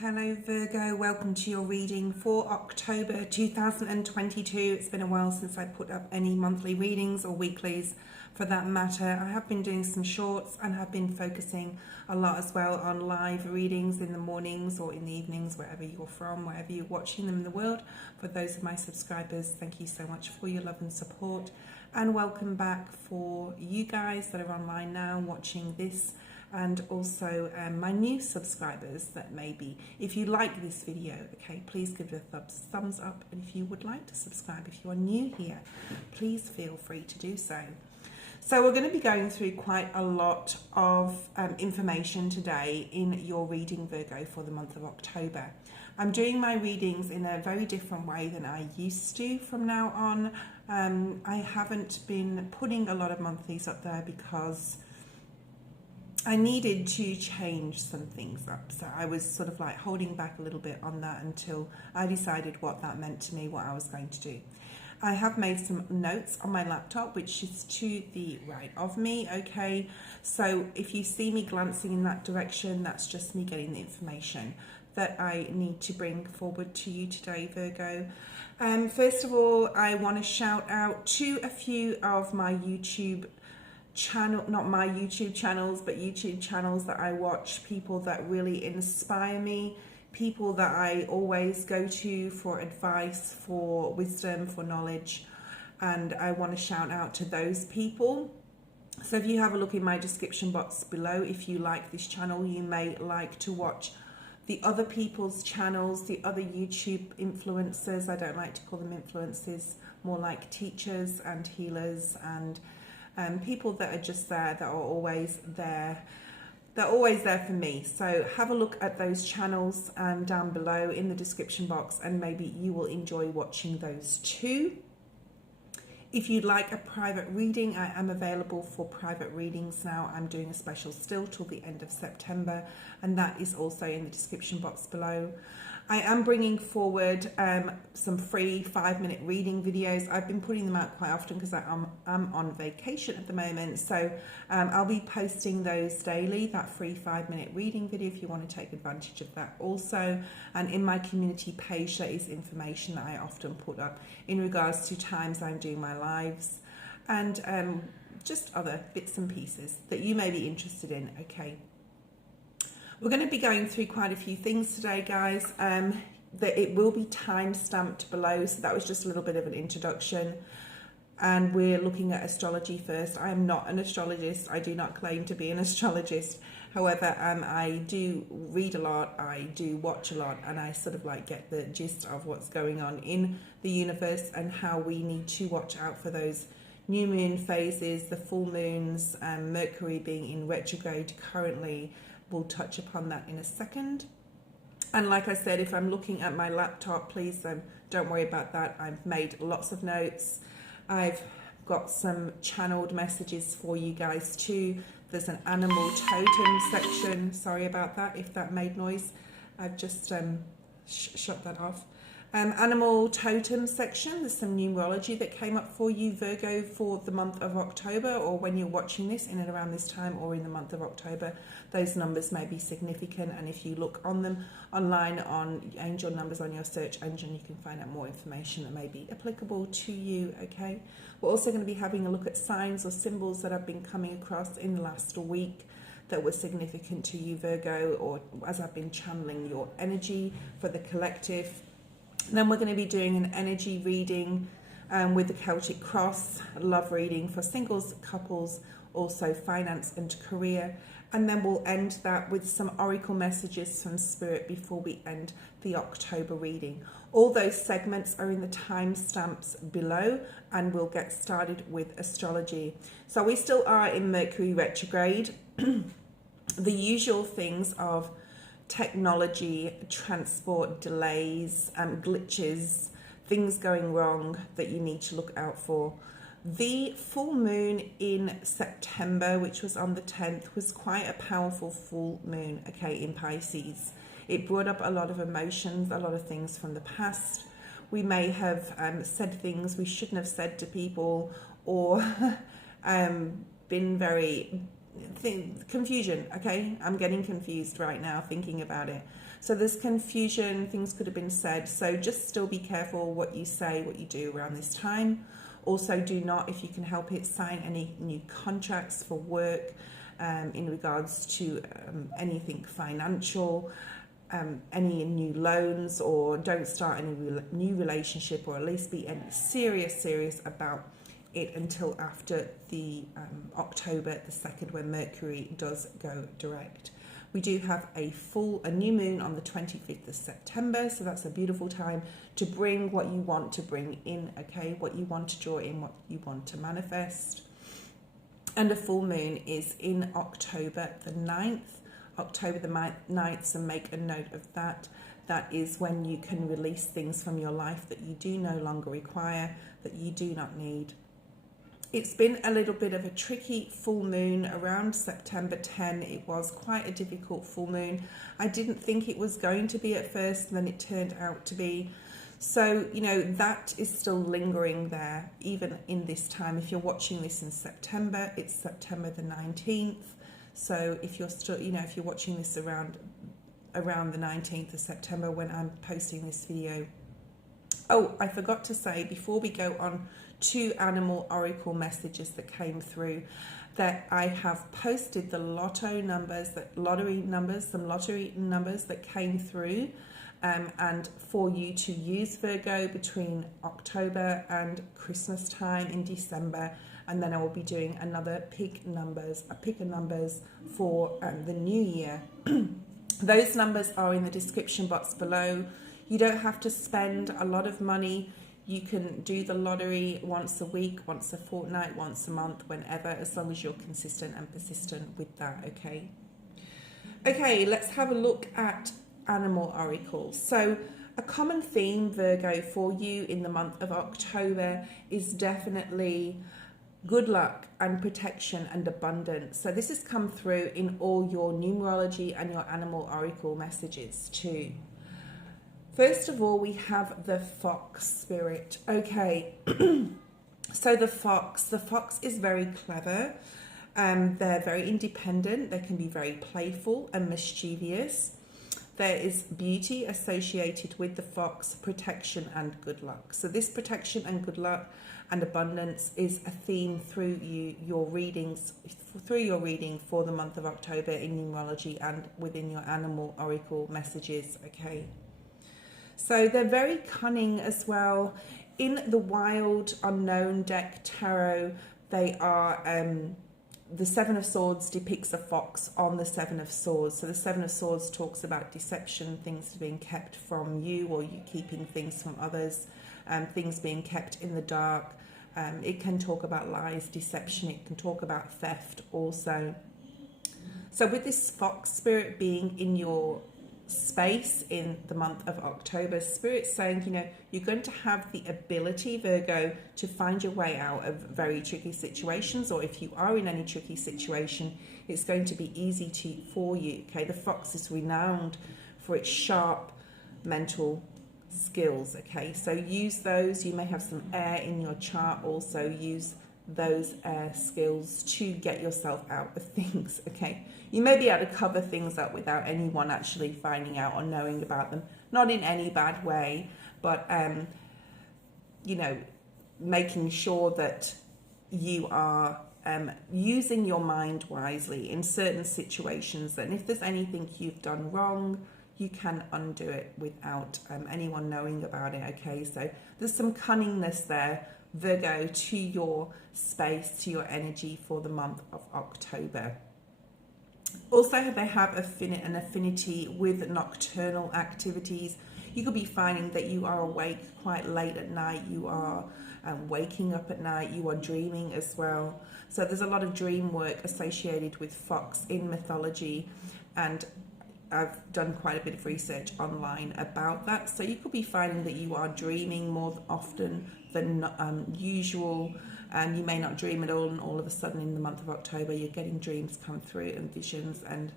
Hello Virgo, welcome to your reading for October 2022. It's been a while since I put up any monthly readings or weeklies for that matter. I have been doing some shorts and have been focusing a lot as well on live readings in the mornings or in the evenings, wherever you're from, wherever you're watching them in the world. For those of my subscribers, thank you so much for your love and support, and welcome back for you guys that are online now watching this, and also my new subscribers that maybe, if you like this video, okay, please give it a thumbs up, and if you would like to subscribe, if you are new here, please feel free to do so. So we're going to be going through quite a lot of information today in your reading, Virgo, for the month of October. I'm doing my readings in a very different way than I used to from now on. I haven't been putting a lot of monthlies up there because I needed to change some things up, so I was sort of like holding back a little bit on that until I decided what that meant to me, what I was going to do. I have made some notes on my laptop, which is to the right of me, okay? So if you see me glancing in that direction, that's just me getting the information that I need to bring forward to you today, Virgo. First of all, I want to shout out to a few of my YouTube channel, not my YouTube channels, but YouTube channels that I watch, people that really inspire me, people that I always go to for advice, for wisdom, for knowledge, and I want to shout out to those people. So if you have a look in my description box below, if you like this channel, you may like to watch the other people's channels, the other YouTube influencers. I don't like to call them influencers, more like teachers and healers and people that are just there, that are always there. They're always there for me. So have a look at those channels down below in the description box, and maybe you will enjoy watching those too. If you'd like a private reading, I am available for private readings now. I'm doing a special still till the end of September, and that is also in the description box below. I am bringing forward some free 5-minute reading videos. I've been putting them out quite often because I'm on vacation at the moment. So I'll be posting those daily, that free 5-minute reading video, if you want to take advantage of that also. And in my community page, there is information that I often put up in regards to times I'm doing my lives and just other bits and pieces that you may be interested in, okay? We're going to be going through quite a few things today, guys. That it will be time stamped below, so that was just a little bit of an introduction. And we're looking at astrology first. I am not an astrologist. I do not claim to be an astrologist. However, I do read a lot, I do watch a lot, and I sort of like get the gist of what's going on in the universe and how we need to watch out for those new moon phases, the full moons, Mercury being in retrograde currently. We'll touch upon that in a second. And like I said, if I'm looking at my laptop, please don't worry about that. I've made lots of notes. I've got some channeled messages for you guys too. There's an animal totem section. Sorry about that if that made noise. I've just shut that off. Animal totem section. There's some numerology that came up for you, Virgo, for the month of October, or when you're watching this in and around this time, or in the month of October. Those numbers may be significant, and if you look on them online on angel numbers on your search engine, you can find out more information that may be applicable to you, okay? We're also going to be having a look at signs or symbols that I've been coming across in the last week that were significant to you, Virgo, or as I've been channeling your energy for the collective. Then we're going to be doing an energy reading with the Celtic cross, love reading for singles, couples, also finance and career. And then we'll end that with some oracle messages from Spirit before we end the October reading. All those segments are in the timestamps below, and we'll get started with astrology. So we still are in Mercury retrograde. The usual things of technology, transport delays, glitches, things going wrong that you need to look out for. The full moon in September, which was on the 10th, was quite a powerful full moon, okay, in Pisces. It brought up a lot of emotions, a lot of things from the past. We may have said things we shouldn't have said to people, or been very confusion, okay? I'm getting confused right now thinking about it. So there's confusion, things could have been said. So just still be careful what you say, what you do around this time. Also, do not, if you can help it, sign any new contracts for work in regards to anything financial, any new loans, or don't start any new relationship, or at least be serious about it until after the October the 2nd, when Mercury does go direct. We do have a new moon on the 25th of September, so that's a beautiful time to bring what you want to bring in, okay? What you want to draw in, what you want to manifest. And a full moon is in October the 9th. October the 9th, so make a note of that. That is when you can release things from your life that you do no longer require, that you do not need. It's been a little bit of a tricky full moon around September 10. It was quite a difficult full moon. I didn't think it was going to be at first, and then it turned out to be. So, you know, that is still lingering there, even in this time. If you're watching this in September, it's September the 19th. So if you're still, you know, if you're watching this around the 19th of September when I'm posting this video. Oh, I forgot to say, before we go on to animal oracle messages that came through, that I have posted the lottery numbers that came through, and for you to use, Virgo, between October and Christmas time in December. And then I will be doing another pick of numbers for the new year. Those numbers are in the description box below. You don't have to spend a lot of money. You can do the lottery once a week, once a fortnight, once a month, whenever, as long as you're consistent and persistent with that, okay? Okay, let's have a look at animal oracles. So a common theme, Virgo, for you in the month of October is definitely good luck and protection and abundance. So this has come through in all your numerology and your animal oracle messages too. First of all, we have the fox spirit. Okay, so the fox is very clever. They're very independent. They can be very playful and mischievous. There is beauty associated with the fox, protection and good luck. So this protection and good luck and abundance is a theme through your reading for the month of October in numerology and within your animal oracle messages, okay? So they're very cunning as well. In the Wild Unknown deck tarot, they are the Seven of Swords depicts a fox on the Seven of Swords. So the Seven of Swords talks about deception, things being kept from you, or you keeping things from others, things being kept in the dark. It can talk about lies, deception. It can talk about theft also. So with this fox spirit being in your space in the month of October, Spirit's saying, you know, you're going to have the ability, Virgo, to find your way out of very tricky situations, or if you are in any tricky situation, it's going to be easy for you, okay? The fox is renowned for its sharp mental skills, okay? So use those. You may have some air in your chart, also use those air skills to get yourself out of things, okay? You may be able to cover things up without anyone actually finding out or knowing about them. Not in any bad way, but, you know, making sure that you are using your mind wisely in certain situations. And if there's anything you've done wrong, you can undo it without anyone knowing about it, okay? So there's some cunningness there, Virgo, to your space, to your energy for the month of October. Also, they have an affinity with nocturnal activities. You could be finding that you are awake quite late at night. You are waking up at night. You are dreaming as well. So there's a lot of dream work associated with fox in mythology, and I've done quite a bit of research online about that. So you could be finding that you are dreaming more often than usual. You may not dream at all, and all of a sudden in the month of October you're getting dreams come through, and visions and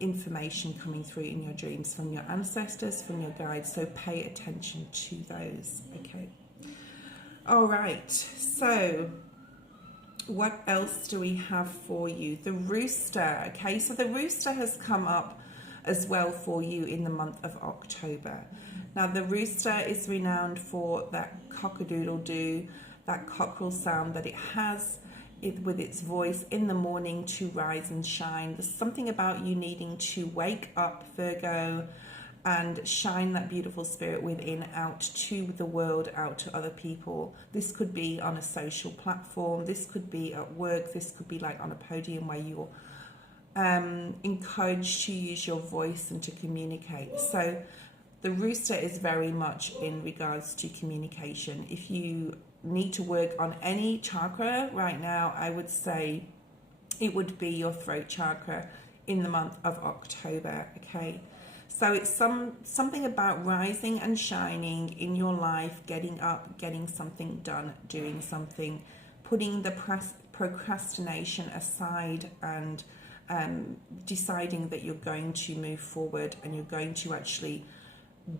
information coming through in your dreams from your ancestors, from your guides. So pay attention to those, okay? All right, so What else do we have for you? The rooster. Okay, so the rooster has come up as well for you in the month of October. Now, the rooster is renowned for that cock-a-doodle-doo, that cockerel sound that it has with its voice in the morning to rise and shine. There's something about you needing to wake up, Virgo, and shine that beautiful spirit within out to the world, out to other people. This could be on a social platform, this could be at work, this could be like on a podium where you're encouraged to use your voice and to communicate. So the rooster is very much in regards to communication. If you need to work on any chakra right now, I would say it would be your throat chakra in the month of October. Okay, so it's something about rising and shining in your life, getting up, getting something done, doing something, putting the procrastination aside, and deciding that you're going to move forward and you're going to actually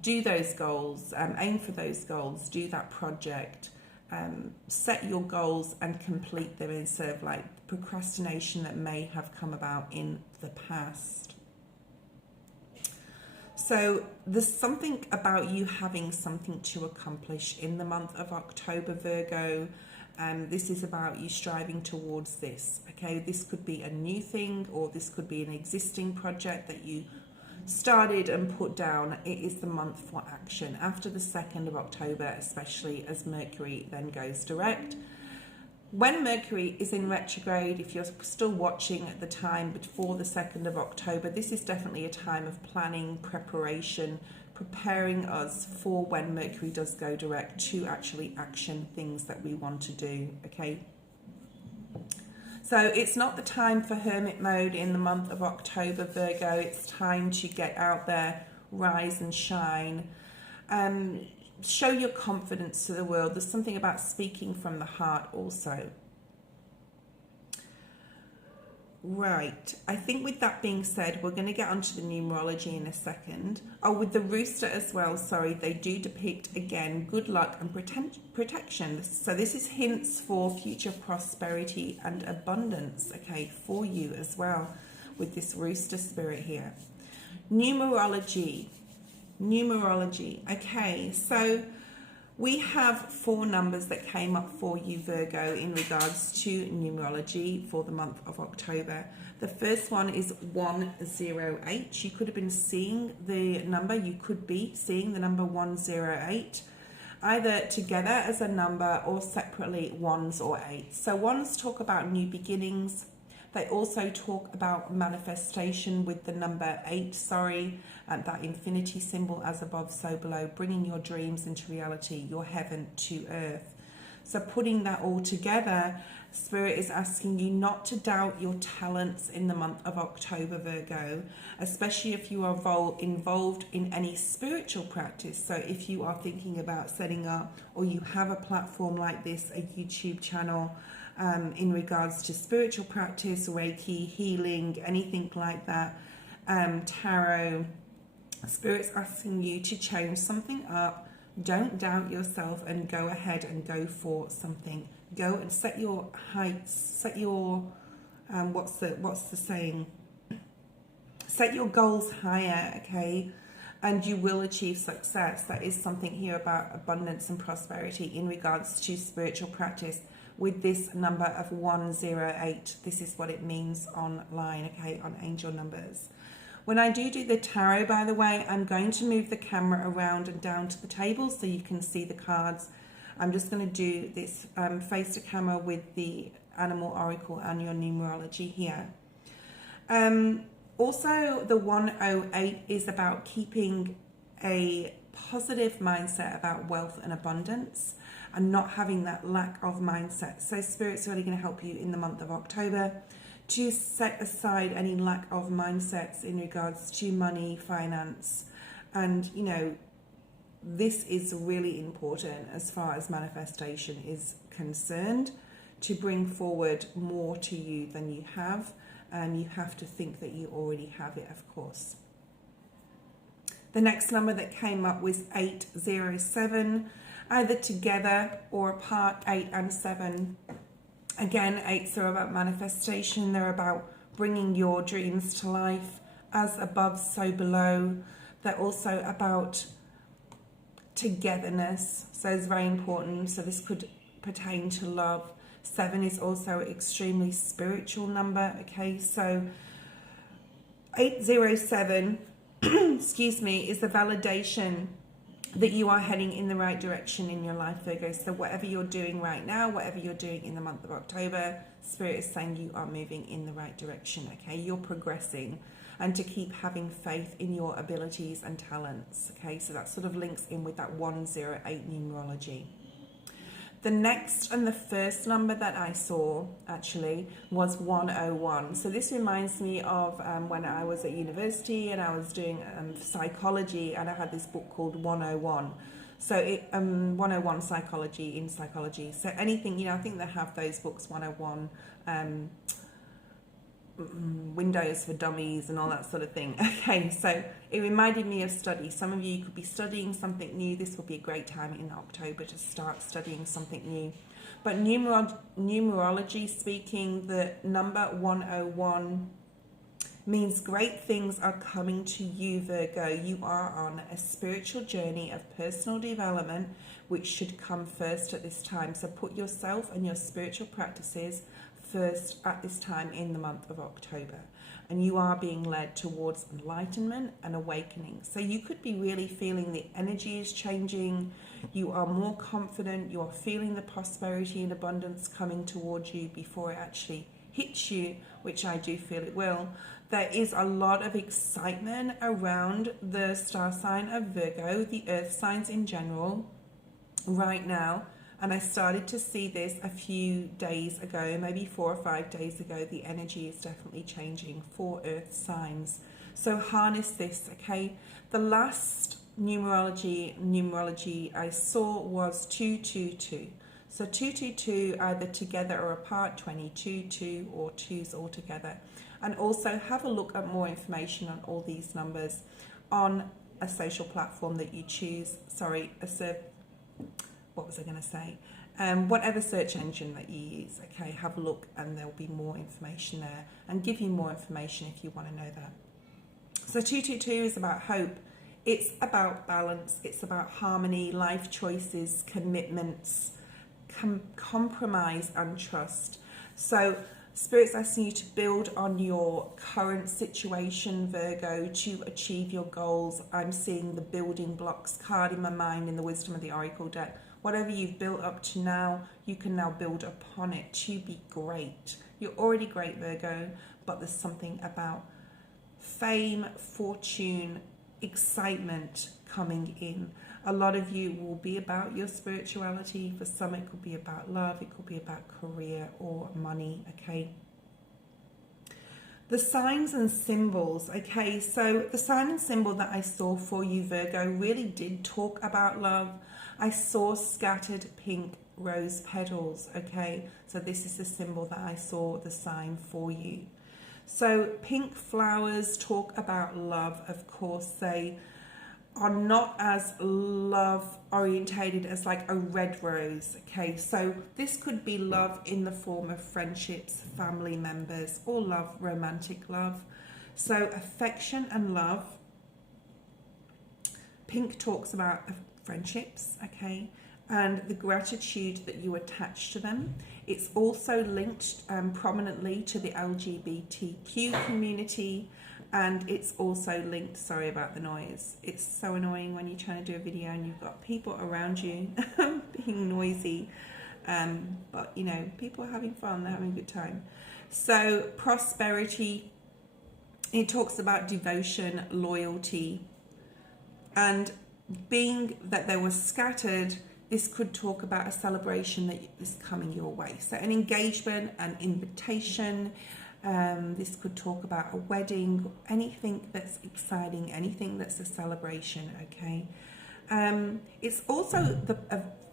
do those goals, aim for those goals, do that project, set your goals and complete them instead of like procrastination that may have come about in the past. So there's something about you having something to accomplish in the month of October, Virgo. This is about you striving towards this. Okay, this could be a new thing, or this could be an existing project that you started and put down. It is the month for action after the 2nd of October, especially as Mercury then goes direct. When Mercury is in retrograde, if you're still watching at the time before the 2nd of October, this is definitely a time of planning, preparation, preparing us for when Mercury does go direct to actually action things that we want to do. Okay, so it's not the time for hermit mode in the month of October, Virgo. It's time to get out there, rise and shine, show your confidence to the world. There's something about speaking from the heart also. Right, I think with that being said, we're going to get onto the numerology in a second. Oh, with the rooster as well, sorry, they do depict, again, good luck and protection. So this is hints for future prosperity and abundance, okay, for you as well, with this rooster spirit here. Numerology, okay, so we have 4 numbers that came up for you, Virgo, in regards to numerology for the month of October. The first one is 108. You could have been seeing the number, you could be seeing the number 108, either together as a number or separately, 1s or 8s. So 1s talk about new beginnings. They also talk about manifestation with the number 8, that infinity symbol, as above, so below, bringing your dreams into reality, your heaven to earth. So putting that all together, Spirit is asking you not to doubt your talents in the month of October, Virgo, especially if you are involved in any spiritual practice. So if you are thinking about setting up, or you have a platform like this, a YouTube channel, in regards to spiritual practice, Reiki, healing, anything like that, tarot, Spirit's asking you to change something up. Don't doubt yourself and go ahead and go for something. Go and set your heights, set your, what's the saying? Set your goals higher, okay? And you will achieve success. That is something here about abundance and prosperity in regards to spiritual practice. With this number of 108, this is what it means online, okay, on angel numbers. When I do the tarot, by the way, I'm going to move the camera around and down to the table so you can see the cards. I'm just going to do this face to camera with the animal oracle and your numerology here. Also, the 108 is about keeping a positive mindset about wealth and abundance, and not having that lack of mindset. So Spirit's really going to help you in the month of October to set aside any lack of mindsets in regards to money, finance, and, you know, this is really important as far as manifestation is concerned, to bring forward more to you than you have, and you have to think that you already have it, of course. The next number that came up was 807, either together or apart, 8 and 7. Again, 8s are about manifestation. They're about bringing your dreams to life. As above, so below. They're also about togetherness. So it's very important. So this could pertain to love. 7 is also an extremely spiritual number. Okay, so 807, excuse me, is the validation that you are heading in the right direction in your life, Virgo. So whatever you're doing right now, whatever you're doing in the month of October, Spirit is saying you are moving in the right direction, okay? You're progressing, and to keep having faith in your abilities and talents, okay? So that sort of links in with that 108 numerology. The next and the first number that I saw actually was 101. So this reminds me of when I was at university and I was doing psychology, and I had this book called 101. So 101 psychology in psychology. So anything, you know, I think they have those books, 101 Windows for Dummies and all that sort of thing. Okay, so it reminded me of study. Some of you could be studying something new. This will be a great time in October to start studying something new. But numerology speaking, the number 101 means great things are coming to you, Virgo. You are on a spiritual journey of personal development, which should come first at this time. So put yourself and your spiritual practices first at this time in the month of October, and you are being led towards enlightenment and awakening. So you could be really feeling the energy is changing, you are more confident, you are feeling the prosperity and abundance coming towards you before it actually hits you, which I do feel it will. There is a lot of excitement around the star sign of Virgo, the earth signs in general right now. And I started to see this a few days ago, maybe 4 or 5 days ago. The energy is definitely changing for earth signs. So harness this, okay? The last numerology I saw was 222. So 222, either together or apart, 22, 2 or 2s all together. And also have a look at more information on all these numbers on a social platform that you choose. What was I going to say? Whatever search engine that you use, okay, have a look and there'll be more information there, and give you more information if you want to know that. So 222 is about hope. It's about balance. It's about harmony, life choices, commitments, compromise and trust. So Spirit's asking you to build on your current situation, Virgo, to achieve your goals. I'm seeing the building blocks card in my mind in the Wisdom of the Oracle deck. Whatever you've built up to now, you can now build upon it to be great. You're already great, Virgo, but there's something about fame, fortune, excitement coming in. A lot of you will be about your spirituality. For some, it could be about love, it could be about career or money, okay? The signs and symbols, okay? So the sign and symbol that I saw for you, Virgo, really did talk about love. I saw scattered pink rose petals, okay? So this is the symbol that I saw, the sign for you. So pink flowers talk about love, of course. They are not as love orientated as like a red rose, okay? So this could be love in the form of friendships, family members, or love, romantic love. So affection and love. Pink talks about friendships, okay, and the gratitude that you attach to them. It's also linked prominently to the LGBTQ community, and it's also linked, sorry about the noise, it's so annoying when you're trying to do a video and you've got people around you being noisy, but you know, people are having fun, they're having a good time. So prosperity, it talks about devotion, loyalty, and being that they were scattered, this could talk about a celebration that is coming your way. So an engagement, an invitation, this could talk about a wedding, anything that's exciting, anything that's a celebration, okay? It's also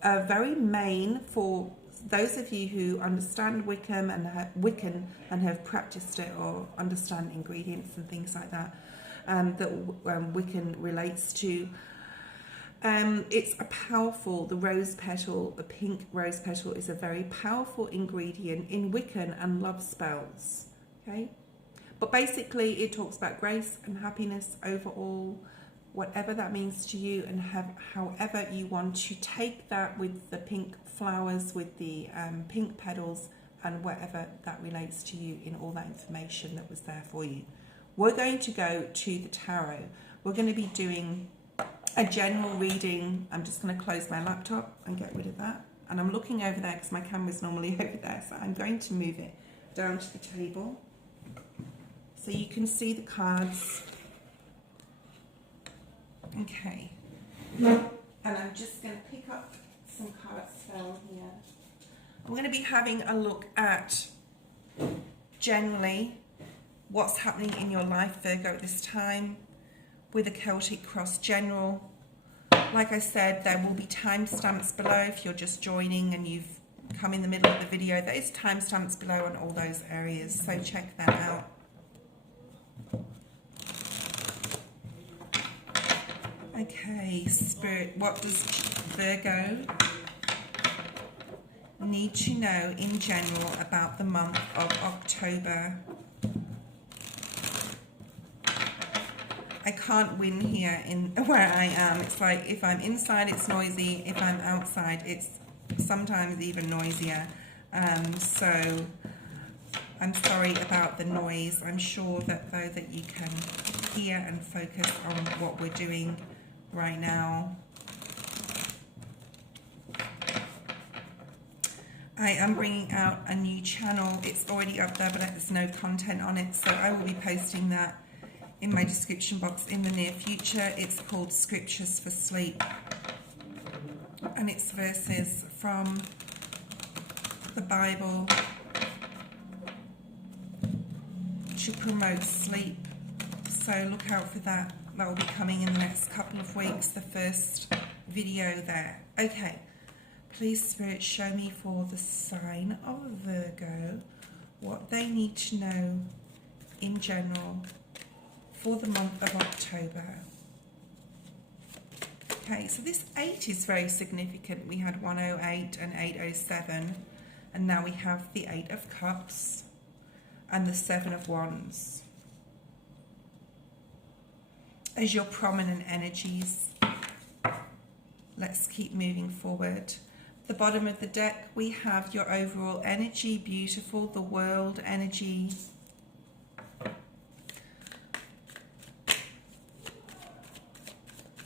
a very main for those of you who understand Wiccan and have practiced it or understand ingredients and things like that, that Wiccan relates to. It's a powerful, the rose petal, the pink rose petal is a very powerful ingredient in Wiccan and love spells, okay? But basically it talks about grace and happiness overall, whatever that means to you, and however you want to take that with the pink flowers, with the pink petals, and whatever that relates to you in all that information that was there for you. We're going to go to the tarot. We're going to be doing a general reading. I'm just going to close my laptop and get rid of that. And I'm looking over there because my camera's normally over there. So I'm going to move it down to the table so you can see the cards. Okay. And I'm just going to pick up some cards down here. I'm going to be having a look at generally what's happening in your life, Virgo, at this time with a Celtic cross general. Like I said, there will be timestamps below if you're just joining and you've come in the middle of the video. There is timestamps below on all those areas, so check that out. Okay, Spirit, what does Virgo need to know in general about the month of October? I can't win here in where I am. It's like if I'm inside it's noisy, if I'm outside it's sometimes even noisier. So I'm sorry about the noise. I'm sure that though that you can hear and focus on what we're doing right now. I am bringing out a new channel. It's already up there, but there's no content on it, so I will be posting that in my description box in the near future. It's called Scriptures for Sleep, and it's verses from the Bible to promote sleep, so look out for that. That will be coming in the next couple of weeks, the first video there. Okay, please Spirit, show me for the sign of Virgo what they need to know in general for the month of October. Okay, so this 8 is very significant. We had 108 and 807, and now we have the 8 of Cups and the 7 of Wands as your prominent energies. Let's keep moving forward. The bottom of the deck, we have your overall energy, beautiful, the world energy.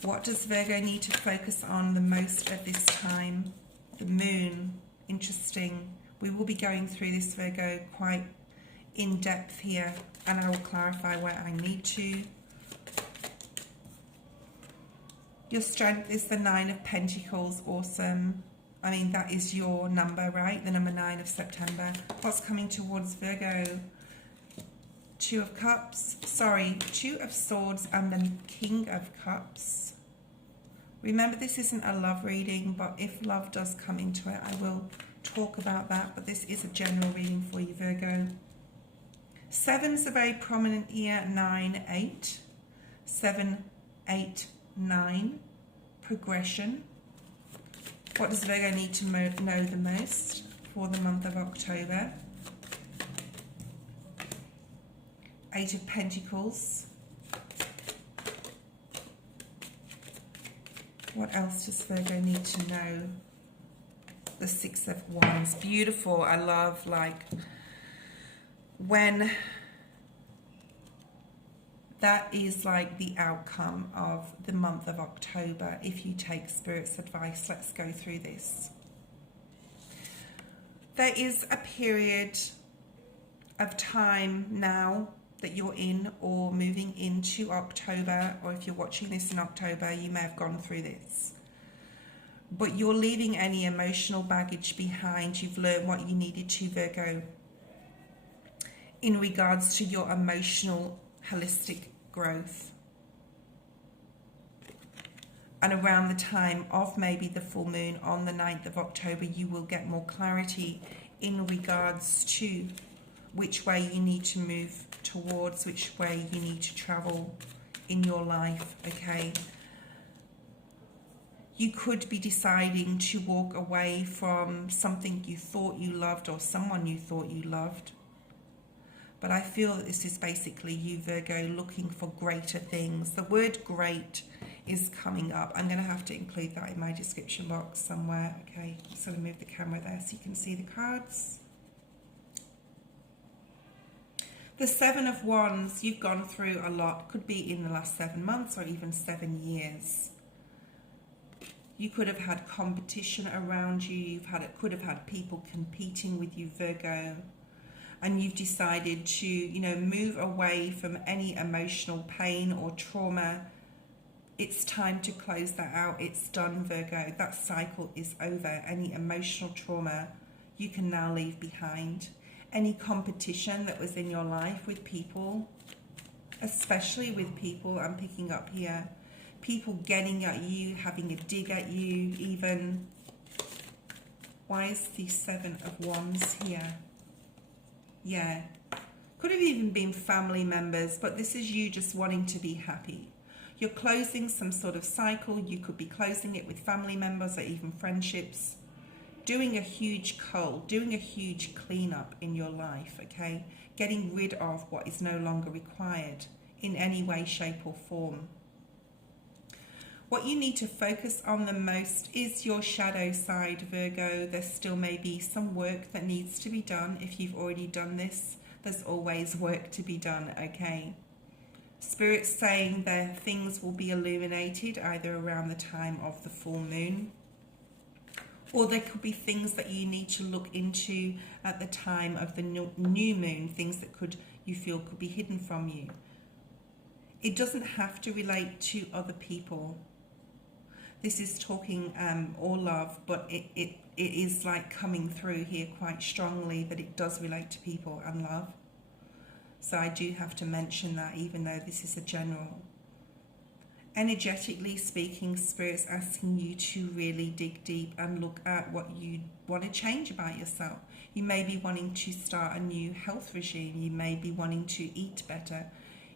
What does Virgo need to focus on the most at this time? The moon, interesting. We will be going through this, Virgo, quite in depth here, and I will clarify where I need to. Your strength is the 9 of Pentacles, awesome. I mean, that is your number, right? The number 9 of September. What's coming towards Virgo? 2 of Cups, sorry, 2 of Swords and the King of Cups. Remember, this isn't a love reading, but if love does come into it, I will talk about that, but this is a general reading for you, Virgo. 7's a very prominent here, 9, 8. 7, 8, 9. Progression. What does Virgo need to know the most for the month of October? 8 of Pentacles. What else does Virgo need to know? The 6 of Wands. Beautiful. I love, like, when that is like the outcome of the month of October. If you take Spirit's advice, let's go through this. There is a period of time now that you're in or moving into October, or if you're watching this in October, you may have gone through this. But you're leaving any emotional baggage behind. You've learned what you needed to, Virgo, in regards to your emotional, holistic growth. And around the time of maybe the full moon on the 9th of October, you will get more clarity in regards to which way you need to move towards, which way you need to travel in your life, okay? You could be deciding to walk away from something you thought you loved or someone you thought you loved. But I feel that this is basically you, Virgo, looking for greater things. The word great is coming up. I'm going to have to include that in my description box somewhere. Okay, I'm just going to move the camera there so you can see the cards. The Seven of Wands, you've gone through a lot. Could be in the last 7 months or even 7 years. You could have had competition around you. Could have had people competing with you, Virgo. And you've decided to, you know, move away from any emotional pain or trauma. It's time to close that out. It's done, Virgo. That cycle is over. Any emotional trauma you can now leave behind. Any competition that was in your life with people, especially with people, I'm picking up here. People getting at you, having a dig at you even. Why is the Seven of Wands here? Yeah, could have even been family members, but this is you just wanting to be happy. You're closing some sort of cycle. You could be closing it with family members or even friendships. Doing a huge cull, doing a huge cleanup in your life, okay? Getting rid of what is no longer required in any way, shape or form. What you need to focus on the most is your shadow side, Virgo. There still may be some work that needs to be done. If you've already done this, there's always work to be done, okay? Spirit's saying that things will be illuminated either around the time of the full moon, or there could be things that you need to look into at the time of the new moon, things that you feel could be hidden from you. It doesn't have to relate to other people. This is talking all love, but it is like coming through here quite strongly that it does relate to people and love. So I do have to mention that, even though this is a general. Energetically speaking, Spirit's asking you to really dig deep and look at what you want to change about yourself. You may be wanting to start a new health regime. You may be wanting to eat better.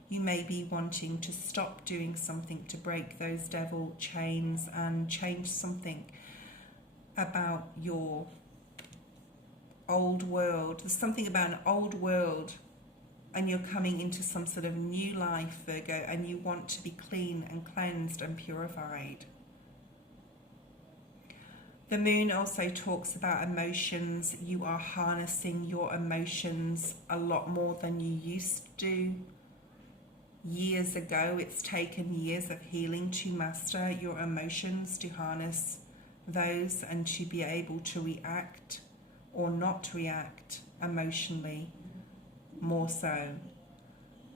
You may be wanting to stop doing something to break those devil chains and change something about your old world. There's something about an old world and you're coming into some sort of new life, Virgo, and you want to be clean and cleansed and purified. The moon also talks about emotions. You are harnessing your emotions a lot more than you used to. Years ago, it's taken years of healing to master your emotions, to harness those and to be able to react or not react emotionally, more so,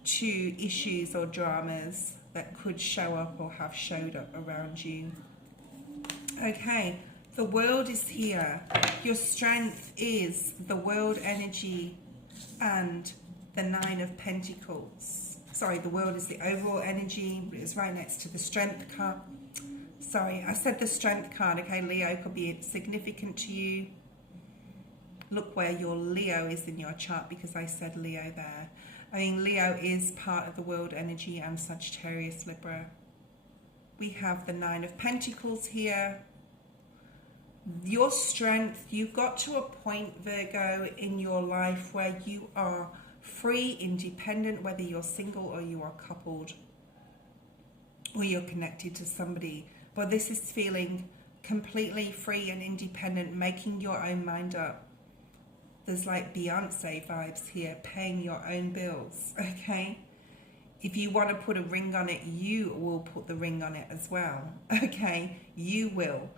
to issues or dramas that could show up or have showed up around you. Okay, the world is here. Your strength is the world energy and the Nine of Pentacles. Sorry, the world is the overall energy, but it's right next to the strength card. Sorry, I said the strength card. Okay, Leo could be significant to you. Look where your Leo is in your chart, because I said Leo there. I mean, Leo is part of the world energy and Sagittarius, Libra. We have the Nine of Pentacles here. Your strength, you've got to a point, Virgo, in your life where you are free, independent, whether you're single or you are coupled or you're connected to somebody. But this is feeling completely free and independent, making your own mind up. There's like Beyonce vibes here, paying your own bills, okay? If you want to put a ring on it, you will put the ring on it as well, okay? You will.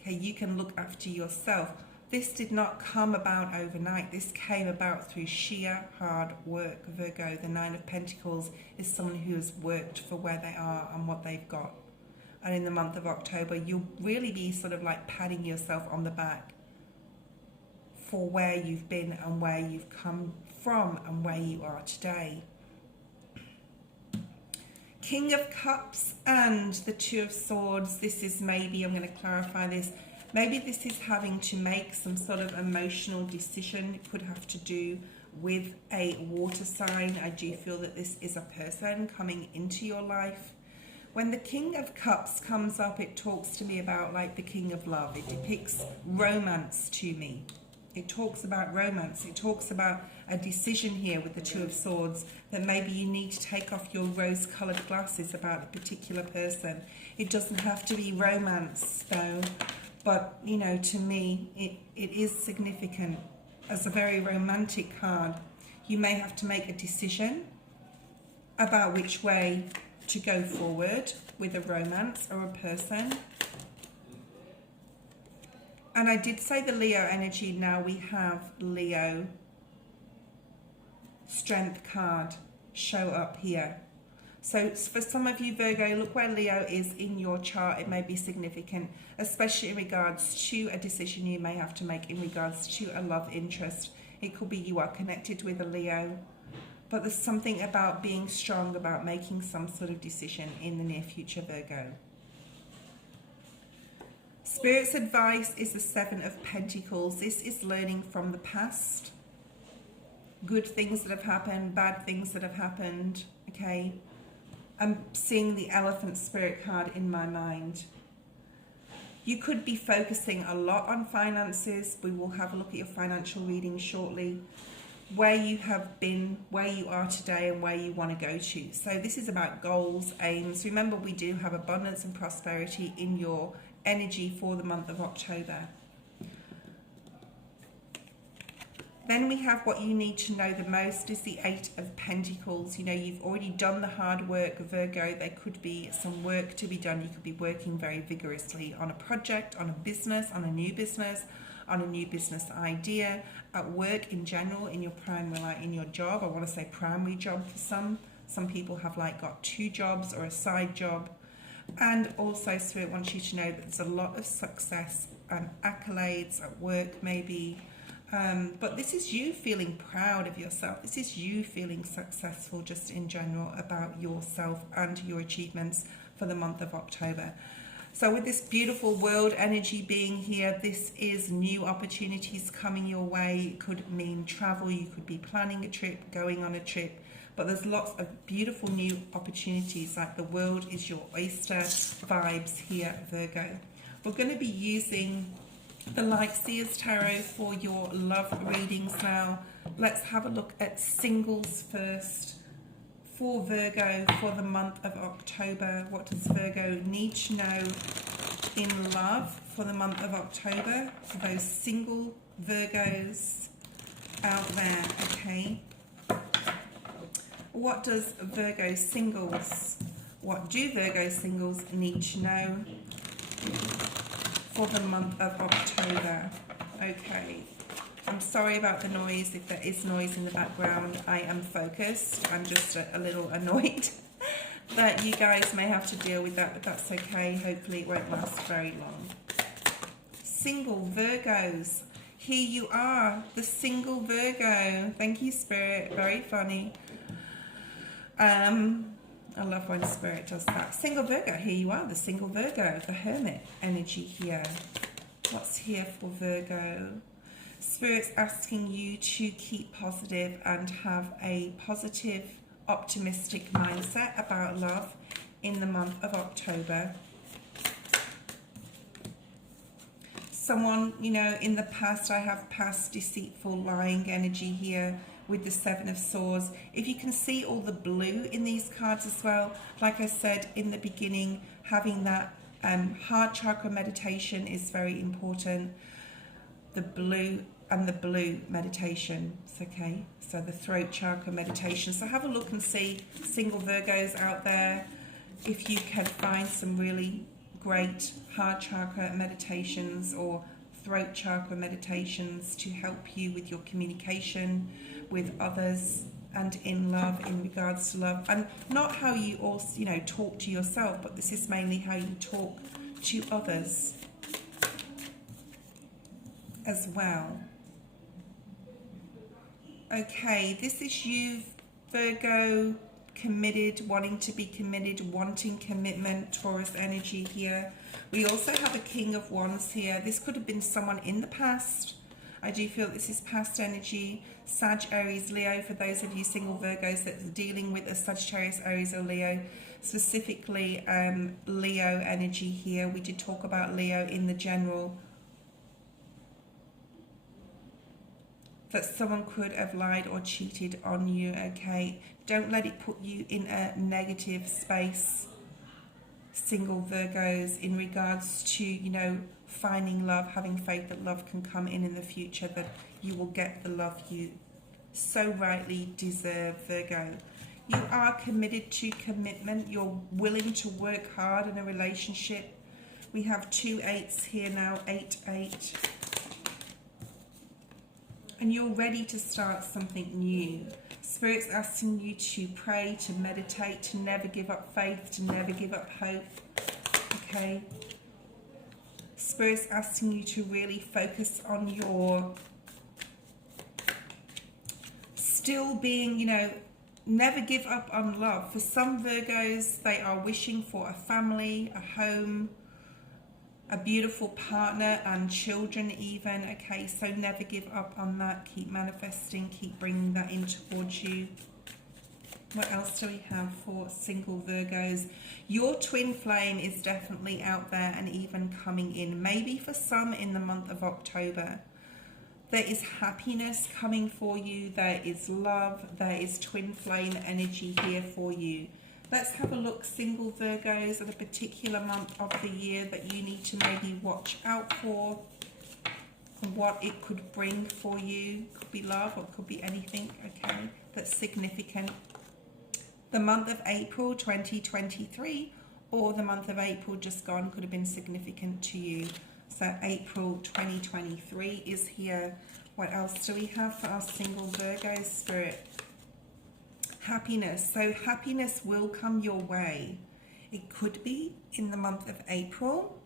Okay, you can look after yourself. This did not come about overnight. This came about through sheer hard work, Virgo. The Nine of Pentacles is someone who has worked for where they are and what they've got. And in the month of October, you'll really be sort of like patting yourself on the back for where you've been and where you've come from and where you are today. King of Cups and the Two of Swords. This is maybe, I'm going to clarify this, maybe this is having to make some sort of emotional decision. It could have to do with a water sign. I do feel that this is a person coming into your life When the King of Cups comes up, it talks to me about like the King of Love. It depicts romance to me. It talks about romance. It talks about a decision here with the Two of Swords, that maybe you need to take off your rose-coloured glasses about a particular person. It doesn't have to be romance though, but you know, to me it is significant as a very romantic card. You may have to make a decision about which way to go forward with a romance or a person. And I did say the Leo energy. Now we have Leo Strength card show up here. So for some of you, Virgo, look where Leo is in your chart. It may be significant, especially in regards to a decision you may have to make in regards to a love interest. It could be you are connected with a Leo, but there's something about being strong, about making some sort of decision in the near future, Virgo. Spirit's advice is the Seven of Pentacles. This is learning from the past. Good things that have happened, bad things that have happened, okay? I'm seeing the Elephant Spirit card in my mind. You could be focusing a lot on finances. We will have a look at your financial reading shortly. Where you have been, where you are today, and where you want to go to. So this is about goals, aims. Remember, we do have abundance and prosperity in your energy for the month of October. Then we have what you need to know the most is the Eight of Pentacles. You know, you've already done the hard work, Virgo. There could be some work to be done. You could be working very vigorously on a project, on a business, on a new business idea, at work in general, in your primary, like in your job. I want to say primary job for some. Some people have like got two jobs or a side job. And also Spirit wants you to know that there's a lot of success and accolades at work maybe. But this is you feeling proud of yourself. This is you feeling successful just in general about yourself and your achievements for the month of October. So with this beautiful world energy being here, this is new opportunities coming your way. It could mean travel. You could be planning a trip, going on a trip. But there's lots of beautiful new opportunities, like the world is your oyster vibes here, Virgo. We're going to be using the Light Seers Tarot for your love readings now. Let's have a look at singles first for Virgo for the month of October. What does Virgo need to know in love for the month of October for those single Virgos out there, okay? What does Virgo singles, what do Virgo singles need to know for the month of October? Okay, I'm sorry about the noise. If there is noise in the background, I am focused. I'm just a little annoyed that you guys may have to deal with that, but that's okay. Hopefully it won't last very long. Single Virgos, here you are, the single Virgo. Thank you, Spirit, very funny. I love when Spirit does that. Single Virgo, here you are, the single Virgo, the Hermit energy here. What's here for Virgo? Spirit's asking you to keep positive and have a positive, optimistic mindset about love in the month of October. Someone, you know, in the past, I have past deceitful, lying energy here with the Seven of Swords. If you can see all the blue in these cards as well, like I said in the beginning, having that heart chakra meditation is very important. The blue and the blue meditation, okay? So the throat chakra meditation. So have a look and see, single Virgos out there, if you can find some really great heart chakra meditations or throat chakra meditations to help you with your communication with others and in love, in regards to love, and not how you also, you know, talk to yourself, but this is mainly how you talk to others as well. Okay, this is you, Virgo, committed, wanting to be committed, wanting commitment, Taurus energy here. We also have a King of Wands here. This could have been someone in the past, I do feel this is past energy. Sag, Aries, Leo, for those of you single Virgos that's dealing with a Sagittarius, Aries or Leo, specifically Leo energy here. We did talk about Leo in the general. That someone could have lied or cheated on you, okay? Don't let it put you in a negative space, single Virgos, in regards to, you know, finding love, having faith that love can come in the future, that you will get the love you so rightly deserve, Virgo. You are committed to commitment. You're willing to work hard in a relationship. We have 2 8s here now, 8 8. And you're ready to start something new. Spirit's asking you to pray, to meditate, to never give up faith, to never give up hope. Okay? Spirit's asking you to really focus on your still being, you know, never give up on love. For some Virgos, they are wishing for a family, a home, a beautiful partner and children even. Okay, so never give up on that. Keep manifesting, keep bringing that in towards you. What else do we have for single Virgos? Your twin flame is definitely out there and even coming in. Maybe for some in the month of October. There is happiness coming for you. There is love. There is twin flame energy here for you. Let's have a look, single Virgos, at a particular month of the year that you need to maybe watch out for, and what it could bring for you. Could be love or could be anything, okay, that's significant. The month of April 2023 or the month of April just gone could have been significant to you. So April 2023 is here. What else do we have for our single Virgo, Spirit? Happiness. So happiness will come your way. It could be in the month of April.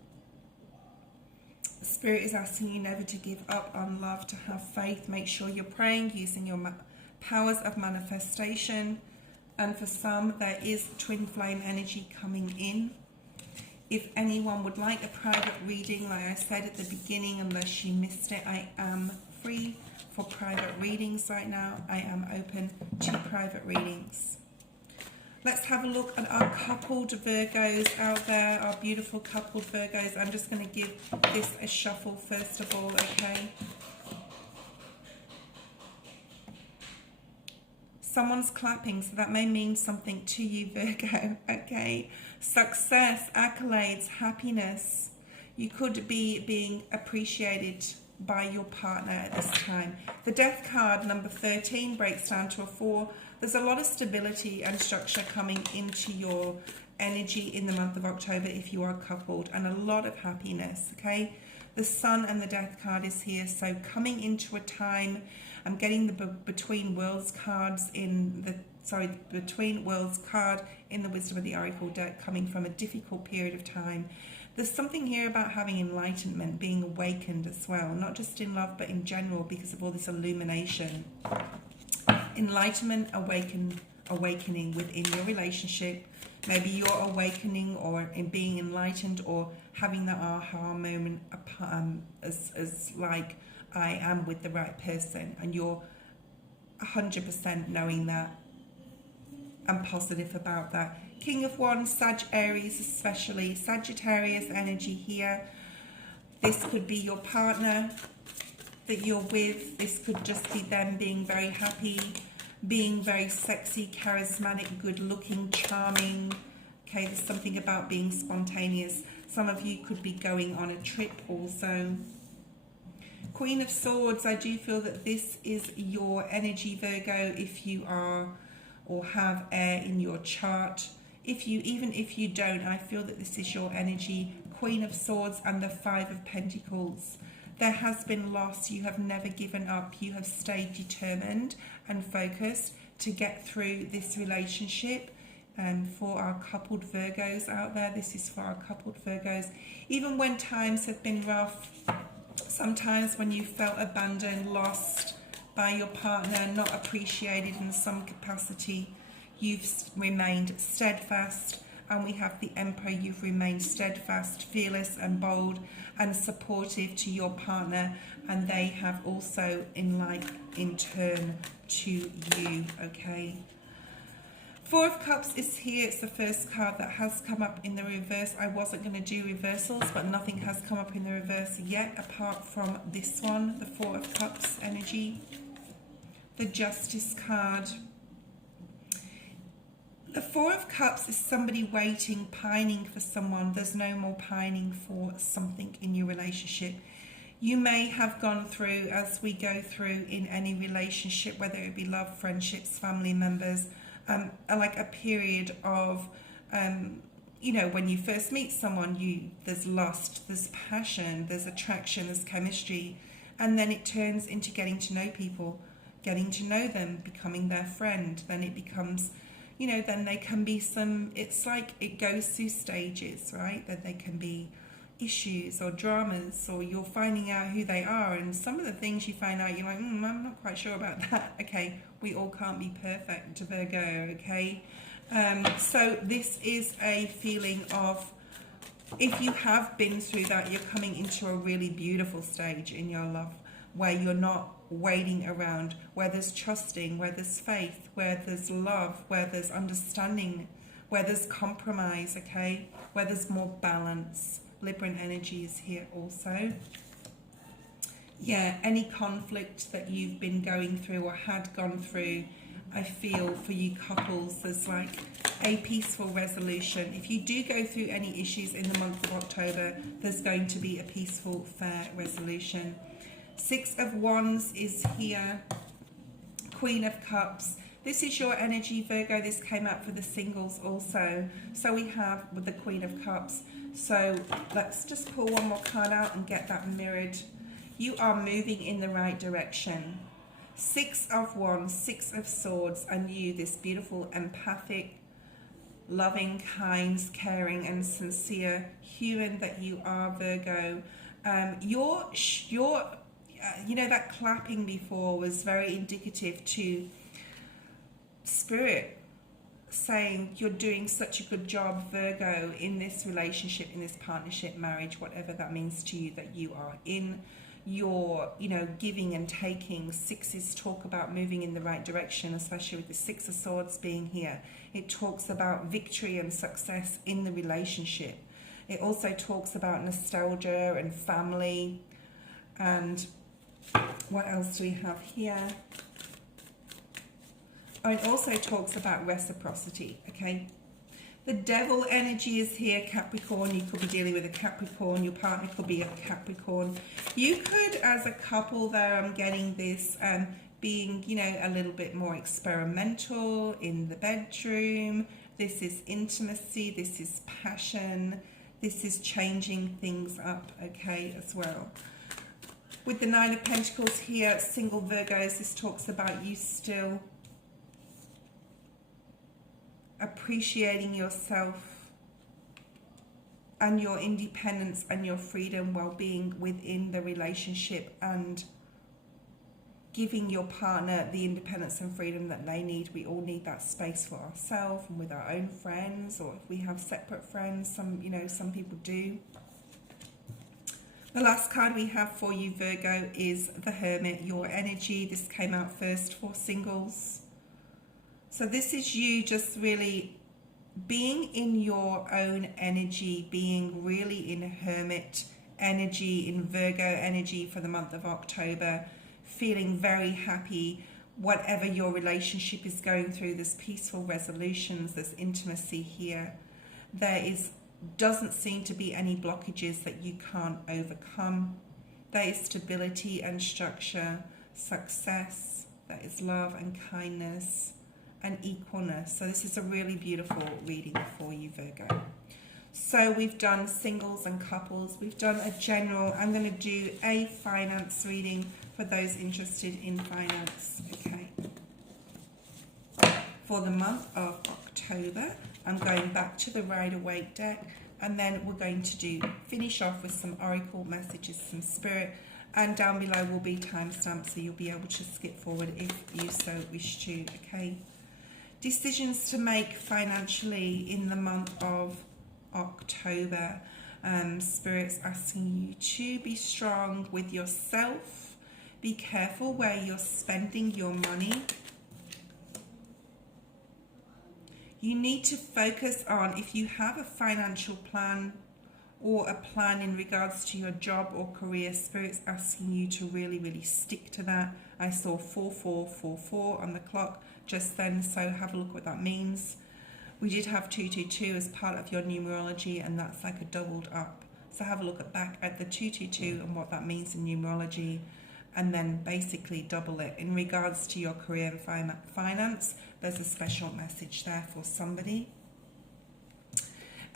Spirit is asking you never to give up on love, to have faith. Make sure you're praying, using your powers of manifestation. And for some, there is twin flame energy coming in. If anyone would like a private reading, like I said at the beginning, unless you missed it, I am free for private readings right now. I am open to private readings. Let's have a look at our coupled Virgos out there, our beautiful coupled Virgos. I'm just going to give this a shuffle first of all, okay? Someone's clapping, so that may mean something to you, Virgo, okay? Success, accolades, happiness. You could be being appreciated by your partner at this time. The Death card, number 13, breaks down to a 4. There's a lot of stability and structure coming into your energy in the month of October if you are coupled, and a lot of happiness, okay? The Sun and the Death card is here, so coming into a time, I'm getting the Between Worlds cards in the, Between Worlds card in the Wisdom of the Oracle deck, coming from a difficult period of time. There's something here about having enlightenment, being awakened as well, not just in love, but in general, because of all this illumination. Enlightenment, awakening within your relationship. Maybe you're awakening or in being enlightened or having that aha moment as like, I am with the right person, and you're 100% knowing that and positive about that. King of Wands, Sag, Aries, especially Sagittarius energy here. This could be your partner that you're with. This could just be them being very happy, being very sexy, charismatic, good looking, charming. Okay, there's something about being spontaneous. Some of you could be going on a trip also. Queen of Swords, I do feel that this is your energy, Virgo, if you are or have air in your chart. Even if you don't, I feel that this is your energy. Queen of Swords and the 5 of Pentacles. There has been loss. You have never given up. You have stayed determined and focused to get through this relationship. And for our coupled Virgos out there, this is for our coupled Virgos. Even when times have been rough, sometimes when you felt abandoned, lost by your partner, not appreciated in some capacity, you've remained steadfast And we have the Emperor. You've remained steadfast, fearless and bold and supportive to your partner, and they have also in turn to you, okay? Four of Cups is here. It's the first card that has come up in the reverse. I wasn't going to do reversals, but nothing has come up in the reverse yet apart from this one, the Four of Cups energy. The Justice card. The Four of Cups is somebody waiting, pining for someone. There's no more pining for something in your relationship. You may have gone through, as we go through in any relationship, whether it be love, friendships, family members, like a period of, you know, when you first meet someone, there's lust, there's passion, there's attraction, there's chemistry, and then it turns into getting to know people, getting to know them, becoming their friend. Then it becomes, you know, then they can be it's like it goes through stages, right? That they can be issues or dramas, or you're finding out who they are, and some of the things you find out, you're like, I'm not quite sure about that. Okay, we all can't be perfect, Virgo, okay? So this is a feeling of, if you have been through that, you're coming into a really beautiful stage in your love, where you're not waiting around, where there's trusting, where there's faith, where there's love, where there's understanding, where there's compromise, okay? Where there's more balance. Libran energy is here also. Yeah, any conflict that you've been going through or had gone through, I feel for you couples, there's like a peaceful resolution. If you do go through any issues in the month of October, there's going to be a peaceful, fair resolution. Six of Wands is here. Queen of Cups. This is your energy, Virgo. This came out for the singles also. So we have with the Queen of Cups. So let's just pull one more card out and get that mirrored. You are moving in the right direction. Six of Wands, Six of Swords, and you, this beautiful, empathic, loving, kind, caring, and sincere human that you are, Virgo. You know, that clapping before was very indicative to Spirit, saying you're doing such a good job, Virgo, in this relationship, in this partnership, marriage, whatever that means to you, that you are in your, you know, giving and taking. Sixes talk about moving in the right direction, especially with the Six of Swords being here. It talks about victory and success in the relationship. It also talks about nostalgia and family. And what else do we have here? Oh, it also talks about reciprocity, okay? The Devil energy is here, Capricorn. You could be dealing with a Capricorn. Your partner could be a Capricorn. You could, as a couple there, I'm getting this, being, you know, a little bit more experimental in the bedroom. This is intimacy. This is passion. This is changing things up, okay, as well. With the Nine of Pentacles here, single Virgos, this talks about you still appreciating yourself and your independence and your freedom while being within the relationship, and giving your partner the independence and freedom that they need. We all need that space for ourselves and with our own friends, or if we have separate friends, some people do. The last card we have for you, Virgo, is the Hermit, your energy. This came out first for singles. So this is you just really being in your own energy, being really in Hermit energy, in Virgo energy for the month of October, feeling very happy. Whatever your relationship is going through, there's peaceful resolutions, there's intimacy here. There doesn't seem to be any blockages that you can't overcome. There is stability and structure, success, there is love and kindness and equalness. So this is a really beautiful reading for you, Virgo. So we've done singles and couples. We've done a general. I'm going to do a finance reading for those interested in finance. Okay. For the month of October, I'm going back to the Rider-Waite deck, and then we're going to finish off with some oracle messages from Spirit, and down below will be timestamps, so you'll be able to skip forward if you so wish to. Okay. Decisions to make financially in the month of October. Spirit's asking you to be strong with yourself. Be careful where you're spending your money. You need to focus on, if you have a financial plan or a plan in regards to your job or career, Spirit's asking you to really, really stick to that. I saw 4444 on the clock just then, so have a look what that means. We did have 222 as part of your numerology, and that's like a doubled up. So have a look back at the 222 and what that means in numerology, and then basically double it. In regards to your career and finance, there's a special message there for somebody.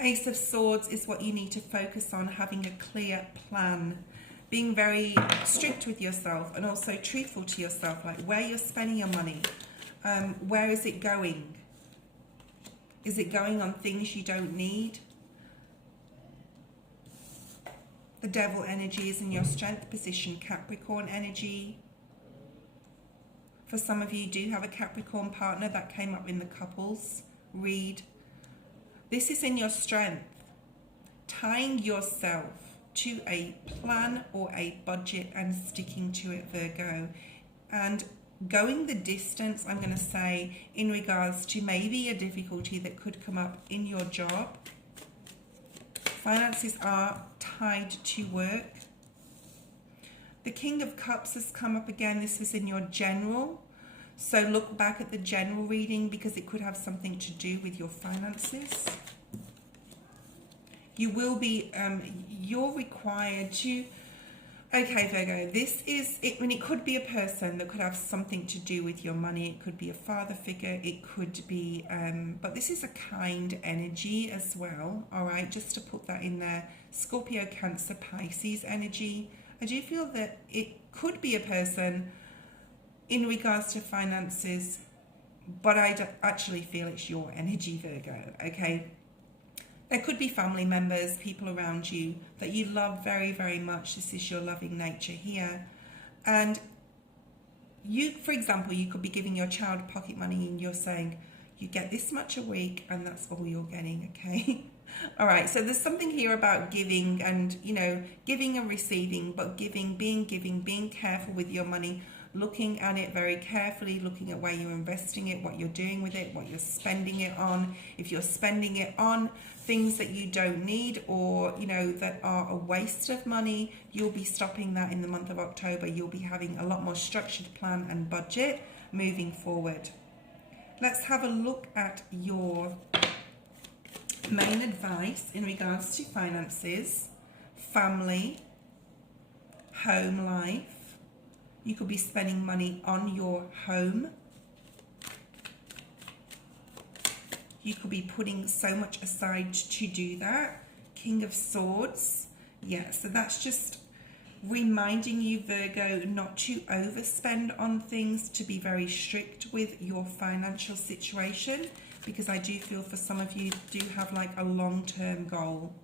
Ace of Swords is what you need to focus on, having a clear plan, being very strict with yourself and also truthful to yourself, like where you're spending your money. Where is it going? Is it going on things you don't need? The Devil energy is in your strength position, Capricorn energy. For some of you do have a Capricorn partner, that came up in the couples read. This is in your strength, tying yourself to a plan or a budget and sticking to it, Virgo. And going the distance, I'm going to say, in regards to maybe a difficulty that could come up in your job. Finances are tied to work. The King of Cups has come up again. This is in your general. So look back at the general reading because it could have something to do with your finances. You will be, you're required to, okay, Virgo, this is, it could be a person that could have something to do with your money. It could be a father figure. It could be, but this is a kind energy as well. All right, just to put that in there. Scorpio, Cancer, Pisces energy. I do feel that it could be a person in regards to finances, but I actually feel it's your energy, Virgo, okay? There could be family members, people around you that you love very, very much. This is your loving nature here. And you, for example, you could be giving your child pocket money and you're saying, you get this much a week and that's all you're getting, okay? All right, so there's something here about giving and, you know, giving and receiving, but giving, being careful with your money, looking at it very carefully, looking at where you're investing it, what you're doing with it, what you're spending it on. If you're spending it on things that you don't need or, you know, that are a waste of money, you'll be stopping that in the month of October. You'll be having a lot more structured plan and budget moving forward. Let's have a look at your main advice in regards to finances, family, home life. You could be spending money on your home. You could be putting so much aside to do that. King of Swords. Yeah, so that's just reminding you, Virgo, not to overspend on things, to be very strict with your financial situation, because I do feel for some of you do have like a long-term goal.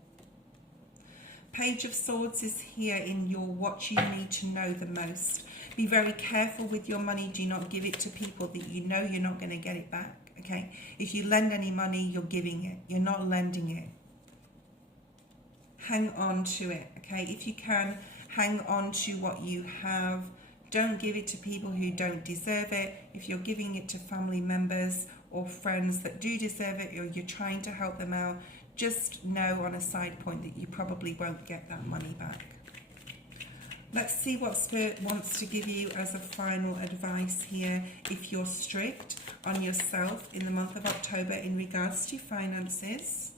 Page of Swords is here in your what you need to know the most. Be very careful with your money. Do not give it to people that you know you're not going to get it back, okay? If you lend any money, you're giving it. You're not lending it. Hang on to it, okay? If you can, hang on to what you have. Don't give it to people who don't deserve it. If you're giving it to family members or friends that do deserve it, or you're trying to help them out, just know on a side point that you probably won't get that money back. Let's see what Spirit wants to give you as a final advice here if you're strict on yourself in the month of October in regards to finances.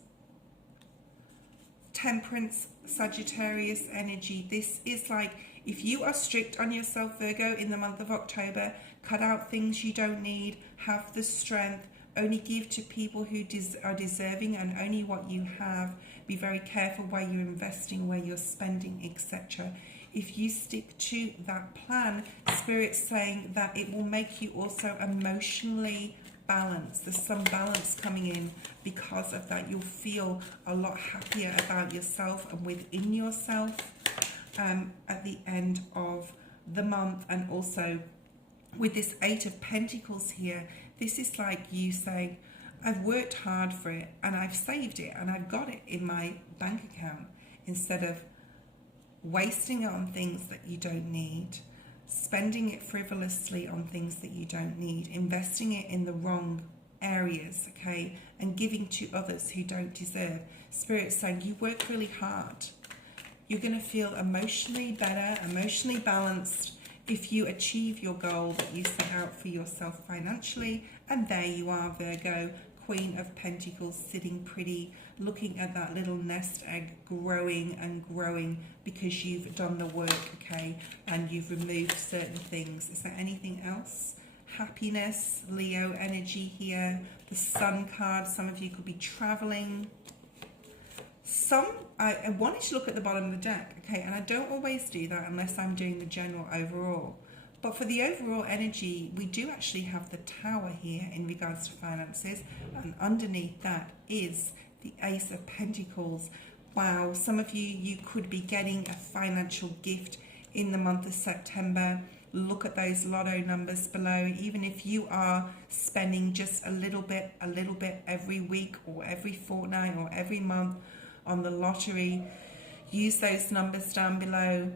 Temperance, Sagittarius energy. This is like, if you are strict on yourself, Virgo, in the month of October, cut out things you don't need, have the strength, only give to people who are deserving and only what you have. Be very careful where you're investing, where you're spending, etc. If you stick to that plan, Spirit's saying that it will make you also emotionally balanced. There's some balance coming in because of that. You'll feel a lot happier about yourself and within yourself at the end of the month. And also with this 8 of Pentacles here, this is like you saying, I've worked hard for it, and I've saved it, and I've got it in my bank account, instead of wasting it on things that you don't need, spending it frivolously on things that you don't need, investing it in the wrong areas, okay, and giving to others who don't deserve. Spirit's saying you work really hard. You're going to feel emotionally better, emotionally balanced if you achieve your goal that you set out for yourself financially. And there you are, Virgo, Queen of Pentacles, sitting pretty, looking at that little nest egg growing and growing because you've done the work, okay, and you've removed certain things. Is there anything else? Happiness, Leo energy here, the Sun card. Some of you could be traveling. I wanted to look at the bottom of the deck, okay, and I don't always do that unless I'm doing the general overall. But for the overall energy, we do actually have the Tower here in regards to finances, and underneath that is the Ace of Pentacles. Wow, some of you could be getting a financial gift in the month of September. Look at those lotto numbers below. Even if you are spending just a little bit every week or every fortnight or every month on the lottery, use those numbers down below.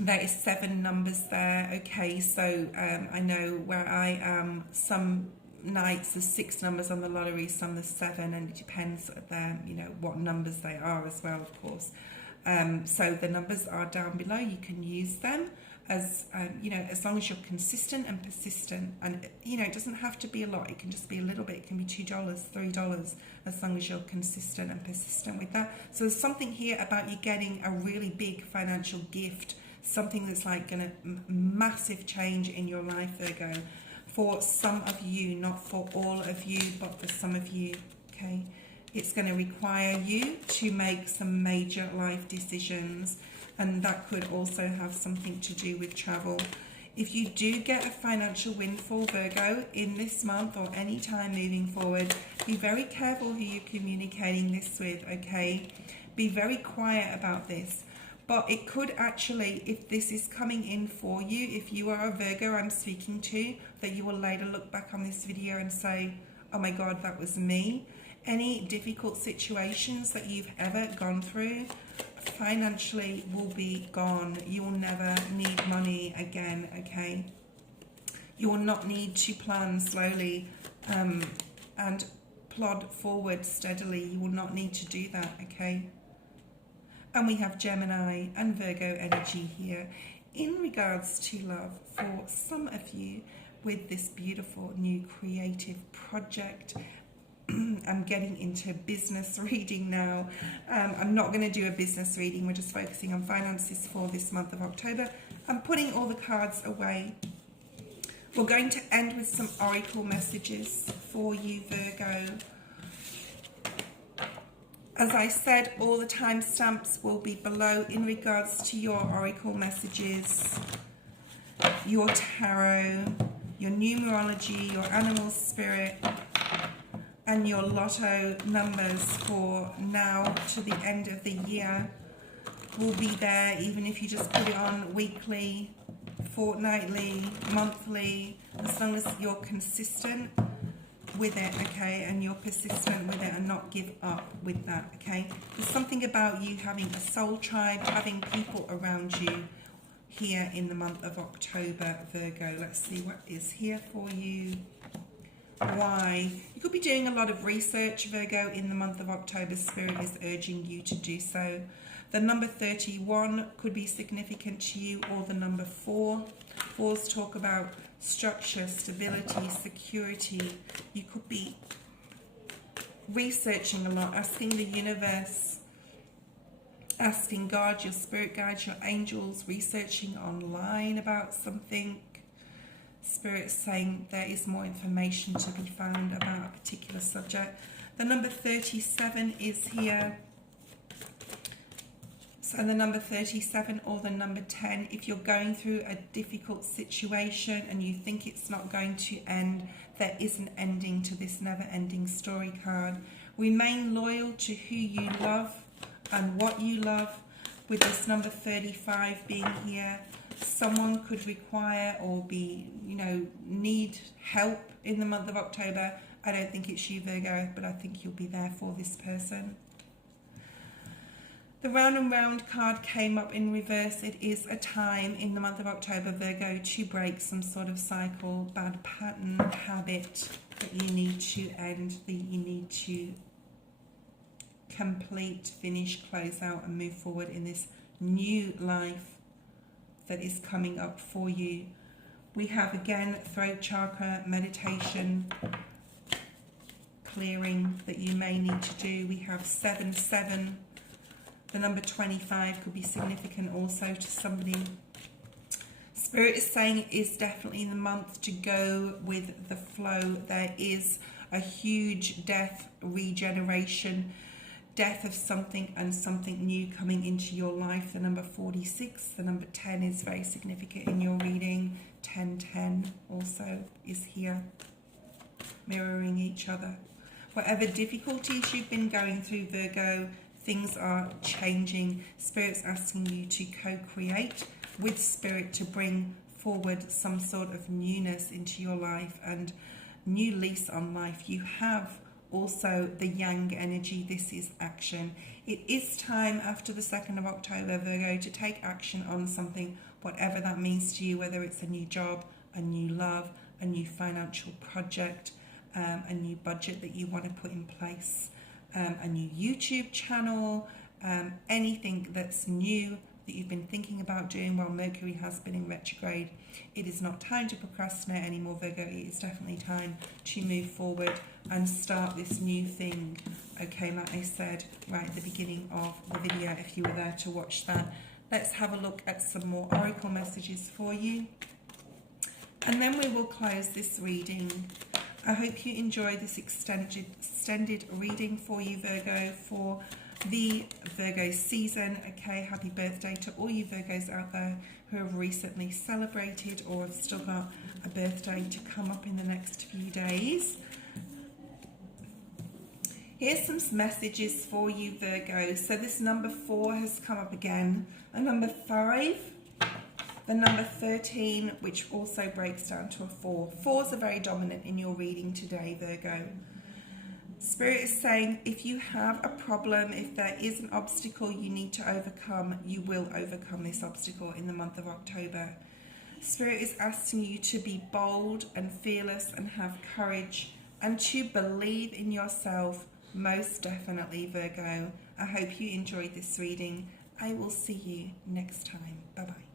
There is 7 numbers there, okay, so I know where I am, some nights there's 6 numbers on the lottery, some there's 7, and it depends you know, what numbers they are as well, of course. So the numbers are down below. You can use them as you know, as long as you're consistent and persistent, and you know, it doesn't have to be a lot, it can just be a little bit, it can be $2, $3, as long as you're consistent and persistent with that. So there's something here about you getting a really big financial gift, something that's like gonna massive change in your life, Virgo, for some of you, not for all of you, but for some of you, okay. It's going to require you to make some major life decisions, and that could also have something to do with travel. If you do get a financial windfall, Virgo, in this month or any time moving forward, be very careful who you're communicating this with, okay? Be very quiet about this. But it could actually, if this is coming in for you, if you are a Virgo I'm speaking to, that you will later look back on this video and say, oh my God, that was me. Any difficult situations that you've ever gone through financially will be gone. You will never need money again, okay? You will not need to plan slowly and plod forward steadily. You will not need to do that, okay? And we have Gemini and Virgo energy here in regards to love for some of you with this beautiful new creative project. I'm getting into business reading now. I'm not going to do a business reading. We're just focusing on finances for this month of October. I'm putting all the cards away. We're going to end with some oracle messages for you, Virgo. As I said, all the timestamps will be below in regards to your oracle messages, your tarot, your numerology, your animal spirit, and your lotto numbers for now to the end of the year will be there, even if you just put it on weekly, fortnightly, monthly, as long as you're consistent with it, okay, and you're persistent with it and not give up with that, okay. There's something about you having a soul tribe, having people around you here in the month of October, Virgo. Let's see what is here for you. Why? You could be doing a lot of research, Virgo, in the month of October. Spirit is urging you to do so. The number 31 could be significant to you, or the number 4. 4s talk about structure, stability, security. You could be researching a lot, asking the universe, asking God, your spirit guides, your angels, researching online about something. Spirit saying there is more information to be found about a particular subject. The number 37 is here. So the number 37 or the number 10, if you're going through a difficult situation and you think it's not going to end, there is an ending to this never-ending story card. Remain loyal to who you love and what you love. With this number 35 being here, someone could require or be, you know, need help in the month of October, I don't think it's you, Virgo, but I think you'll be there for this person. The round and round card came up in reverse. It is a time in the month of October, Virgo, to break some sort of cycle, bad pattern, habit that you need to end, that you need to complete, finish, close out, and move forward in this new life that is coming up for you. We have again throat chakra, meditation, clearing that you may need to do. We have 7-7. The number 25 could be significant also to somebody. Spirit is saying it is definitely in the month to go with the flow. There is a huge death, regeneration, death of something and something new coming into your life. The number 46, the number 10 is very significant in your reading. 10-10 also is here, mirroring each other. Whatever difficulties you've been going through, Virgo, things are changing. Spirit's asking you to co-create with Spirit to bring forward some sort of newness into your life and new lease on life. You have also the yang energy. This is action. It is time after the 2nd of October, Virgo, to take action on something, whatever that means to you, whether it's a new job, a new love, a new financial project, a new budget that you want to put in place, a new YouTube channel, anything that's new that you've been thinking about doing while Mercury has been in retrograde. It is not time to procrastinate anymore, Virgo. It is definitely time to move forward and start this new thing. Okay, like I said right at the beginning of the video, if you were there to watch that. Let's have a look at some more oracle messages for you, and then we will close this reading. I hope you enjoy this extended reading for you, Virgo, for the Virgo season. Okay, happy birthday to all you Virgos out there who have recently celebrated or have still got a birthday to come up in the next few days. Here's some messages for you, Virgo. So this number 4 has come up again, a number 5, the number 13, which also breaks down to a 4. 4s are very dominant in your reading today, Virgo. Spirit is saying if you have a problem, if there is an obstacle you need to overcome, you will overcome this obstacle in the month of October. Spirit is asking you to be bold and fearless and have courage and to believe in yourself, most definitely, Virgo. I hope you enjoyed this reading. I will see you next time. Bye-bye.